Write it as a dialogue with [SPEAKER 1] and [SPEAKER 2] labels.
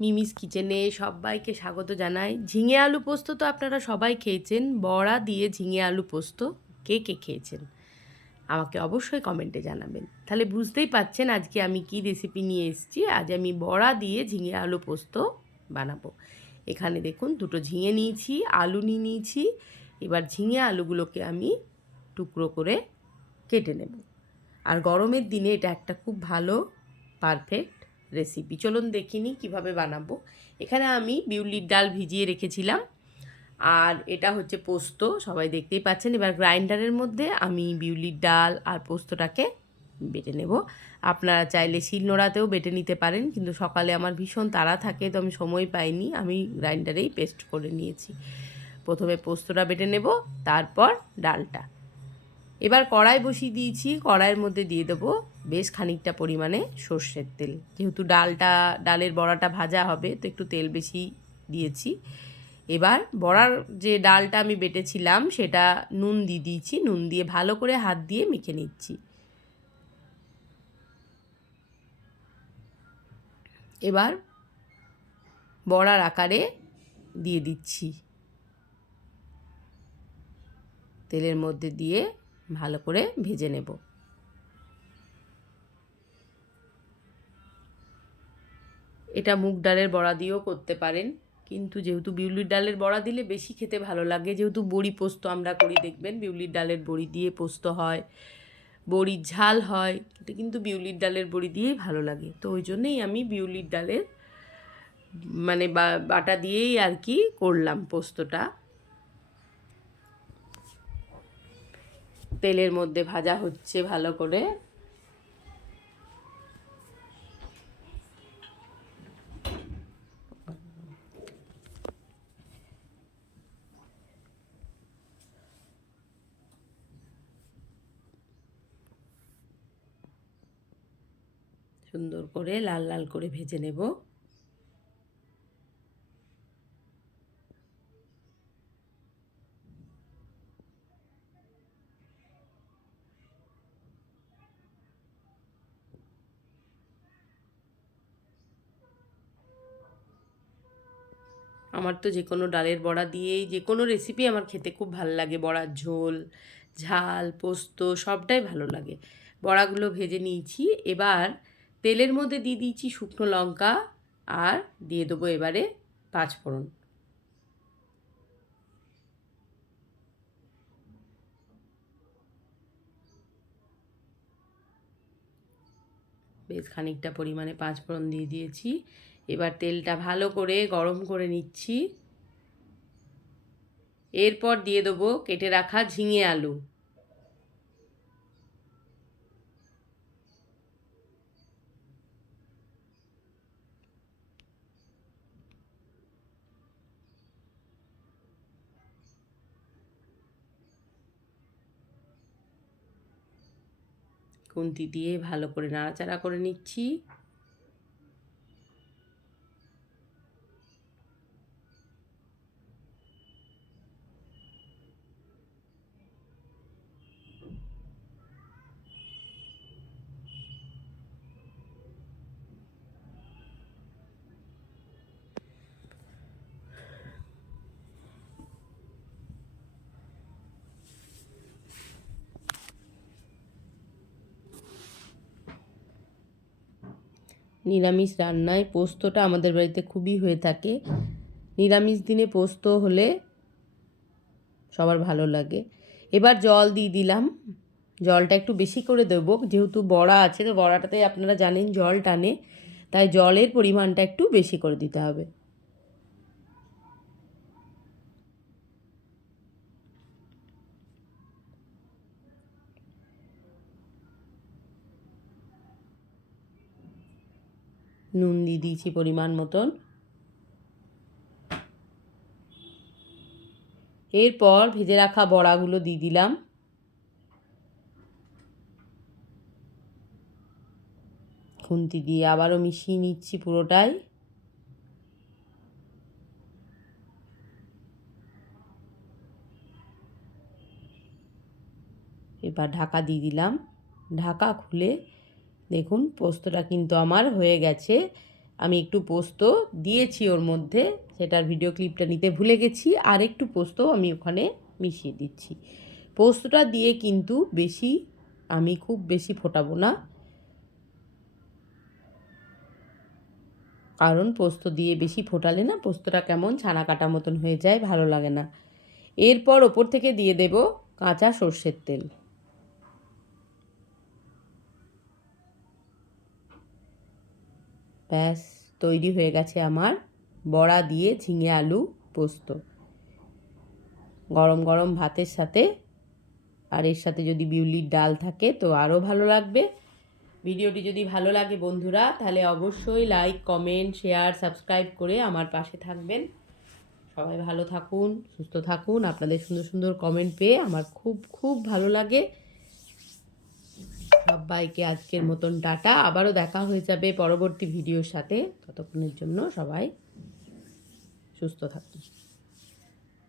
[SPEAKER 1] Mimi's কিচেনে সবাইকে স্বাগত জানাই। ঝিঙে আলু পোস্ত তো আপনারা সবাই খেয়েছেন। বড়া দিয়ে ঝিঙে আলু পোস্ত কে কে খেয়েছেন? আমাকে অবশ্যই কমেন্টে জানাবেন। তাহলে বুঝতেই পাচ্ছেন আজকে আমি কি রেসিপি নিয়ে এসেছি। আজ আমি বড়া দিয়ে ঝিঙে আলু পোস্ত বানাবো। এখানে দেখুন দুটো ঝিঙে নিয়েছি, আলু নিয়ে নিয়েছি। এবার ঝিঙে আলুগুলোকে আমি টুকরো করে কেটে নেব। আর গরমের দিনে এটা একটা খুব ভালো পারফেক্ট রেসিপি চলুন দেখিনি কীভাবে বানাবো। এখানে আমি বিউলির ডাল ভিজিয়ে রেখেছিলাম। আর এটা হচ্ছে পোস্ত, সবাই দেখতেই পাচ্ছেন। এবার গ্রাইন্ডারের মধ্যে আমি বিউলির ডাল আর পোস্তটাকে বেটে নেব। আপনারা চাইলে শিলনোড়াতেও বেটে নিতে পারেন, কিন্তু সকালে আমার ভীষণ তাড়া থাকে, তো আমি সময় পাইনি। আমি গ্রাইন্ডারেই পেস্ট করে নিয়েছি। প্রথমে পোস্তটা বেটে নেব, তারপর ডালটা। এবার কড়াই বসিয়ে দিয়েছি, কড়াইয়ের মধ্যে দিয়ে দেবো বেশ খানিকটা পরিমাণে সর্ষের তেল। যেহেতু ডালটা, ডালের বড়াটা ভাজা হবে, তো একটু তেল বেশি দিয়েছি। এবার বড়ার যে ডালটা আমি বেটেছিলাম, সেটা নুন দিয়ে দিয়েছি। নুন দিয়ে ভালো করে হাত দিয়ে মেখে নিচ্ছি। এবার বড়ার আকারে দিয়ে দিচ্ছি। তেলের মধ্যে দিয়ে ভালো করে ভেজে নেব। এটা মুগ ডালের বড়া দিয়েও করতে পারেন। কিন্তু যেহেতু বিউলির ডালের বড়া দিলে বেশি খেতে ভালো লাগে, যেহেতু বড়ি পোস্ত আমরা করি, দেখবেন বিউলির ডালের বড়ি দিয়ে পোস্ত হয়, বড়ির ঝাল হয়, এটা কিন্তু বিউলির ডালের বড়ি দিয়েই ভালো লাগে। তো ওই জন্যেই আমি বিউলির ডালের মানে বাটা দিয়েই আর কি করলাম পোস্তটা। তেলের মধ্যে ভাজা হচ্ছে ভালো করে। সুন্দর করে লাল লাল করে ভেজে নেব। আমার তো যে কোনো ডালের বড়া দিয়েই যে কোনো রেসিপি আমার খেতে খুব ভালো লাগে। বড়ার ঝোল, ঝাল, পোস্ত সবটাই ভালো লাগে। বড়াগুলো ভেজে নিয়েছি। এবার তেলের মধ্যে দিয়ে দিয়েছি শুকনো লঙ্কা আর দিয়ে দেবো এবারে পাঁচ ফোড়ন। বেশ খানিকটা পরিমাণে পাঁচ ফোড়ন দিয়ে দিয়েছি। এবার তেলটা ভালো করে গরম করে নিচ্ছি। এরপর দিয়ে দেবো কেটে রাখা ঝিঙে আলু। খুন্তি দিয়ে ভালো করে নাড়াচাড়া করে নিচ্ছি। নিরামিষ রান্নায় পোস্তটা আমাদের বাড়িতে খুবই হয়ে থাকে। নিরামিষ দিনে পোস্ত হলে সবার ভালো লাগে। এবার জল দিয়ে দিলাম। জলটা একটু বেশি করে দেবো। যেহেতু বড়া আছে, তো বড়াটাতে আপনারা জানেন জল টানে, তাই জলের পরিমাণটা একটু বেশি করে দিতে হবে। নুন দিয়ে দিয়েছি পরিমাণ মতন। এরপর ভেজে রাখা বড়াগুলো দিয়ে দিলাম। খুন্তি দিয়ে আবারও মিশিয়ে নিচ্ছি পুরোটাই। এবার ঢাকা দিয়ে দিলাম। ঢাকা খুলে দেখুন, পোস্তটা কিন্তু আমার হয়ে গেছে। আমি একটু পোস্ত দিয়েছি ওর মধ্যে, সেটার ভিডিও ক্লিপটা নিতে ভুলে গেছি। আর একটু পোস্ত আমি ওখানে মিশিয়ে দিচ্ছি। পোস্তটা দিয়ে কিন্তু বেশি, আমি খুব বেশি ফোটাবো না। কারণ পোস্ত দিয়ে বেশি ফোটালে না, পোস্তটা কেমন ছানা কাটা মতন হয়ে যায়, ভালো লাগে না। এরপর ওপর থেকে দিয়ে দেব কাঁচা সর্ষের তেল। ব্যাস, তৈরি হয়ে গেছে আমার বড়া দিয়ে ঝিঙে আলু পোস্ত। গরম গরম ভাতের সাথে আর এর সাথে যদি বিউলির ডাল থাকে তো আরও ভালো লাগবে। ভিডিওটি যদি ভালো লাগে বন্ধুরা, তাহলে অবশ্যই লাইক কমেন্ট শেয়ার সাবস্ক্রাইব করে আমার পাশে থাকবেন। সবাই ভালো থাকুন, সুস্থ থাকুন। আপনাদের সুন্দর সুন্দর কমেন্ট পেয়ে আমার খুব খুব ভালো লাগে। সবাইকে আজকের মতন টাটা। আবারও দেখা হয়ে যাবে পরবর্তী ভিডিওর সাথে। ততক্ষণের জন্য সবাই সুস্থ থাকুন।